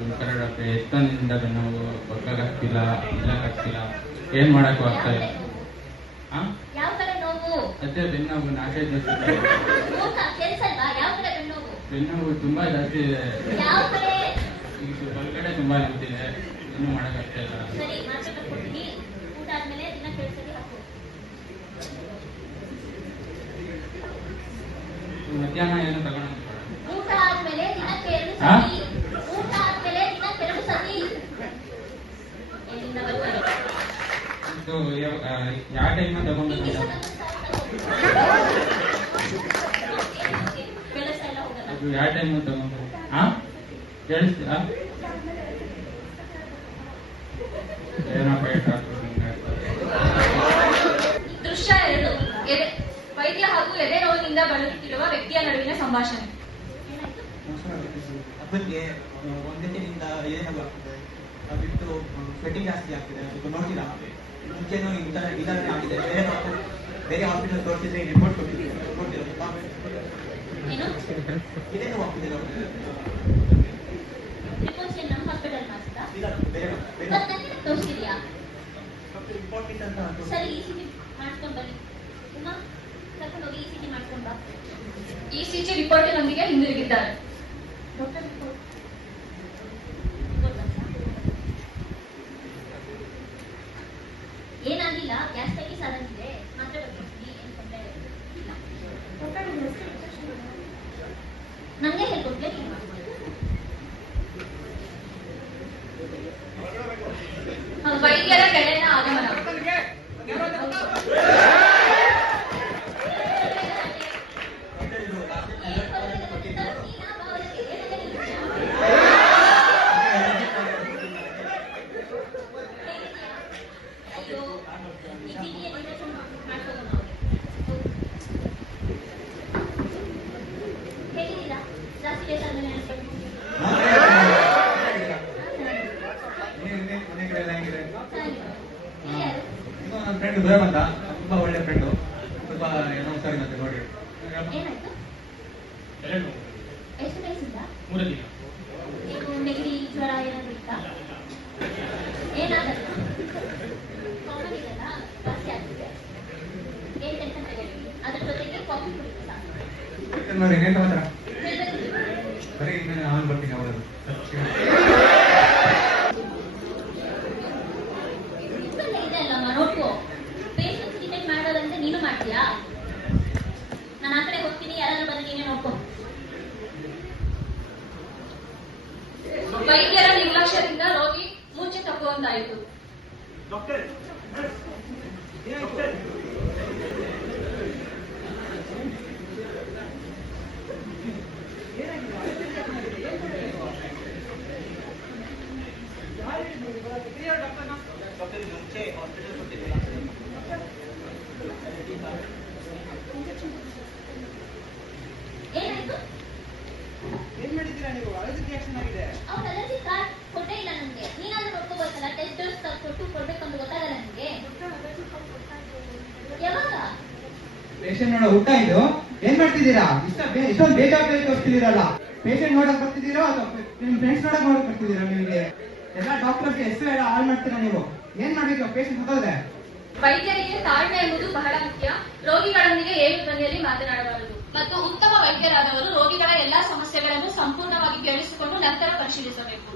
ನಮಸ್ಕಾರ ಡಾಕ್ಟರ್. ಎಷ್ಟೊಂದಿನಿಂದ ಬೆನ್ನೋವು, ಬಗ್ಗಕ್ಕಾಗ್ತಿಲ್ಲ, ನಿಲ್ಲಕ್ಕಾಗ್ತಿಲ್ಲ, ಏನ್ ಮಾಡಕ್ಕೂ ಆಗ್ತಾ ಇಲ್ಲ. ಯಾವ ಕಡೆ ನೋವು? ಅದೇ ಬೆನ್ನೋವು 4-5 ದಿವಸ. ಬೆನ್ನೋವು ತುಂಬಾ ಜಾಸ್ತಿ ಇದೆ. ಯಾವ ಕಡೆ? ಈಗ ಒಳಗಡೆ ತುಂಬಾ ನೋವ್ತಿದೆ, ಏನು ಮಾಡಕ್ಕಾಗ್ತಾ ಇಲ್ಲ. ಸರಿ, ಮಾತ್ರೆ ಬರ್ಕೊಡ್ತೀನಿ. ಊಟ ಆದ್ಮೇಲೆ ದಿನ ಕೇಳಿಸಲಿ ಹಾಕು. ಮಧ್ಯಾಹ್ನ ಏನು ತಗೊಂಡು ಊಟ ಆದ್ಮೇಲೆ ದಿನಕ್ಕೆ 2 ಸತಿ. ಊಟ ಆದ್ಮೇಲೆ ದಿನಕ್ಕೆ 2 ಸತಿ. ಎಲ್ಲಿಂದ ಬರ್ತಾರೆ? ಇದು ಯಾವ ಟೈಮ್ ತಗೊಂಡು ಕೆಲಸ ಎಲ್ಲ ಹೋಗಲ್ಲ. ಅದು ಯಾವ ಟೈಮ್ ತಗೊಂಡು ಕೇಳಿಸ್ತೀರಾ? ಏನಪ್ಪ ದೃಶ್ಯ 2. ವೈದ್ಯ ಹಾಗೂ ಎದೆ ನೋವಿನಿಂದ ಬಳಲುತ್ತಿರುವ ವ್ಯಕ್ತಿಯ ನಡುವಿನ ಸಂಭಾಷಣೆ. ಅಪ್ಪನಿಗೆ ಒಂದೇ ದಿನದಿಂದ ಏನೇನೋ ಆಗ್ತದೆ, ಬಿಟ್ಟು ಸ್ವೆಟ್ಟಿಂಗ್ ಜಾಸ್ತಿ ಆಗ್ತಿದೆ. ಈಗ ನೋಡ್ತೀರಾ, ಮುಂಚೆನೂ ಇದನ್ನೇ ಆಗಿದೆ. ಬೇರೆ ಹಾಸ್ಪಿಟಲ್ ತೋರಿಸಿದ್ರೆ ರಿಪೋರ್ಟ್ ಕೊಟ್ಟಿದ್ದೀವಿ, ಇದೇನು ಆಗ್ತಿದೆ ನಮ್ಮ ಹಾಸ್ಪಿಟಲ್ ಮಾಡಿಸ್ತಾ ಇಲ್ಲ, ಬೇರೆ ತೋರಿಸಿದ್ಯಾ? ಇಂಪಾರ್ಟೆಂಟ್ ಅಂತ ಸರಿ, ECG ಮಾಡ್ಕೊಂಡು ಬನ್ನಿ. ಉಮಾ, ಕರ್ಕೊಂಡು ಹೋಗಿ ECG ಮಾಡ್ಕೊಂಡು ಬಾ. ECG ರಿಪೋರ್ಟಿನೊಂದಿಗೆ ಹಿಂದಿರುಗಿದ್ದಾರೆ. ಡಾಕ್ಟರ್ ರಿಪೋರ್ಟ್ ಏನಾಗಿಲ್ಲ, ಗ್ಯಾಸ್ಟ್ರೈಟಿಸ್ ಆದಂಗಿದೆ. ಮಾತ್ರೆ ಬರ್ಕೊಡ್ತೀನಿ, ಏನು ತೊಂದರೆ ಇಲ್ಲ. ನನಗೆ ಹೇಳ್ಕೊಟ್ಲೆ ನೀನು ವೈದ್ಯರ ಗೆಳೆಯನ ಆಗಮನ. ಹೇಗಿದ್ದೀರಾ? ಜಾಸ್ತಿ ಡೇಸ್ ಆದ್ಮೇಲೆ ನನ್ನ ಫ್ರೆಂಡ್ ದೂರ ಬಂದ, ತುಂಬಾ ಒಳ್ಳೆ ಫ್ರೆಂಡು. ಸ್ವಲ್ಪ ಏನೋ ಹುಷಾರಿಲ್ಲಂತೆ ನೋಡಿ. ಏನಾಯ್ತು? ಎಷ್ಟು ಡೇಸಿಂದ? 3 ದಿನ. ಏನು ನೆಗಡಿ, ಜ್ವರ ಏನಾದ್ರು ಇತ್ತಾ? ಏನಾಗಲ್ಲ, ಕಾಮನ್ ಇದೆಲ್ಲ, ಜಾಸ್ತಿ ಆಗ್ತಿದೆ. ಏನ್ ಟೆನ್ಷನ್ ತಗೊಳ್ಳಿ. ಅದ್ರ ಜೊತೆಗೆ ಕಾಫಿ ಕುಡಿದು ಸಾಕು. ನೋಡಿ, ಏನ್ ಸಮಾಚಾರ? ಹೇಳ್ಬೇಕು. ಸರಿ, ಇನ್ನು ನಾನು ಬರ್ತೀನಿ. ಅವಳು ಇದೆ ಅಲ್ಲಮ್ಮ, ನೋಡ್ಕೋ. ಪೇಷಂಟ್ ಡಿಟೆಕ್ಟ್ ಮಾಡೋದಂತೆ ನೀನು ಮಾಡ್ತೀಯಾ? ನಾನು ಆ ಕಡೆ ಹೋಗ್ತೀನಿ, ಯಾರಾದ್ರೂ ಬಂದು ನೀನೇ ನೋಡ್ಕೋ. ವೈದ್ಯರ ನಿರ್ಲಕ್ಷ್ಯದಿಂದ ರೋಗಿ ಮೂರ್ಛೆ ತಪ್ಪುವಂತಾಯಿತು. ಡಾಕ್ಟರ್ ಮುಂಚೆ ಹಾಸ್ಪಿಟಲ್ ಕೊಟ್ಟಿದ್ದಿಲ್ಲ. ಏನಾಯ್ತು? ಏನ್ ಮಾಡಿದ್ದೀರಾ ನೀವು? ಅಳೋದಕ್ಕೆ ರಿಯಾಕ್ಷನ್ ಆಗಿದೆ. ಅವ್ನ ಅಲರ್ಜಿ ಕಾರ್ಡ್ ಕೊಟ್ಟೇ ಇಲ್ಲ ನನಗೆ. ನೀನಾದ್ರೂ ನೋಡ್ಕೋಬೇಕಲ್ಲ, ಟೆಸ್ಟ್ ಡೋಸ್ ಕೊಟ್ಟು ಕೊಡ್ಬೇಕು ಅಂತ ಗೊತ್ತಾಗಲ್ಲ ನನಗೆ. ಯಾವಾಗ? ಪೇಷಂಟ್ ನೋಡೋ ಊಟ ಇದು ಏನ್ ಮಾಡ್ತಿದ್ದೀರಾ? ಇಷ್ಟೊಂದು ಬೇಜವಾಬ್ದಾರಿ ತೋರಿಸ್ತಿದ್ದೀರಲ್ಲ. ಪೇಷಂಟ್ ನೋಡಕ್ ಬರ್ತಿದ್ದೀರೋ ಅಥವಾ ನಿಮ್ ಫ್ರೆಂಡ್ಸ್ ನೋಡಕ್ ಬರ್ತಿದ್ದೀರಾ? ನಿಮಗೆ ಎಲ್ಲ ಡಾಕ್ಟರ್ಸ್ ಎಷ್ಟು ಎಲ್ಲ ಹಾಳು ಮಾಡ್ತೀರಾ ನೀವು. ಏನ್ ಮಾಡ್ಬೇಕು? ಪೇಷಂಟ್ ಹೋಗೋದ್ರೆ ವೈದ್ಯರಿಗೆ ತಾಳ್ಮೆ ಎಂಬುದು ಬಹಳ ಮುಖ್ಯ. ರೋಗಿಗಳೊಂದಿಗೆ ಏಳು ಧ್ವನಿಯಲ್ಲಿ ಮಾತನಾಡಬಾರದು ಮತ್ತು ಉತ್ತಮ ವೈದ್ಯರಾದವರು ರೋಗಿಗಳ ಎಲ್ಲಾ ಸಮಸ್ಯೆಗಳನ್ನು ಸಂಪೂರ್ಣವಾಗಿ ಕೇಳಿಸಿಕೊಂಡು ನಂತರ ಪರಿಶೀಲಿಸಬೇಕು.